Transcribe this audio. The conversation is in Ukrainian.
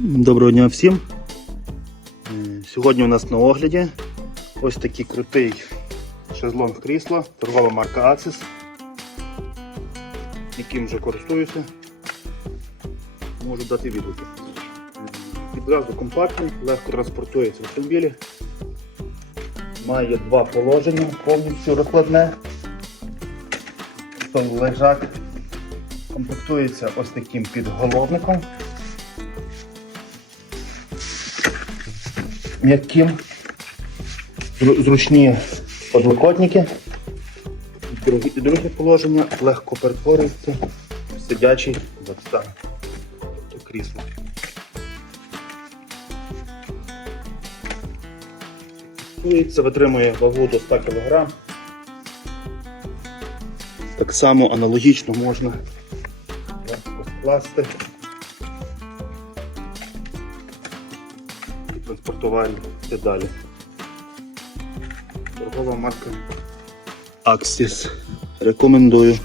Доброго дня всім. Сьогодні у нас на огляді ось такий крутий шезлонг крісло, торгова марка Axis, яким вже користуюся. Можу дати відгуки. Відразу компактний, легко транспортується в автомобілі. Має два положення, повністю розкладне. Лежак комплектується ось таким підголовником. М'яким, зручні подлокотники. Друге, друге положення легко перетворюється в сидячий стан. Тобто крісло. Це витримує вагу до 100 кг. Так само аналогічно можна легко скласти. Транспортувальні педалі. Торгова марка Axis. Рекомендую.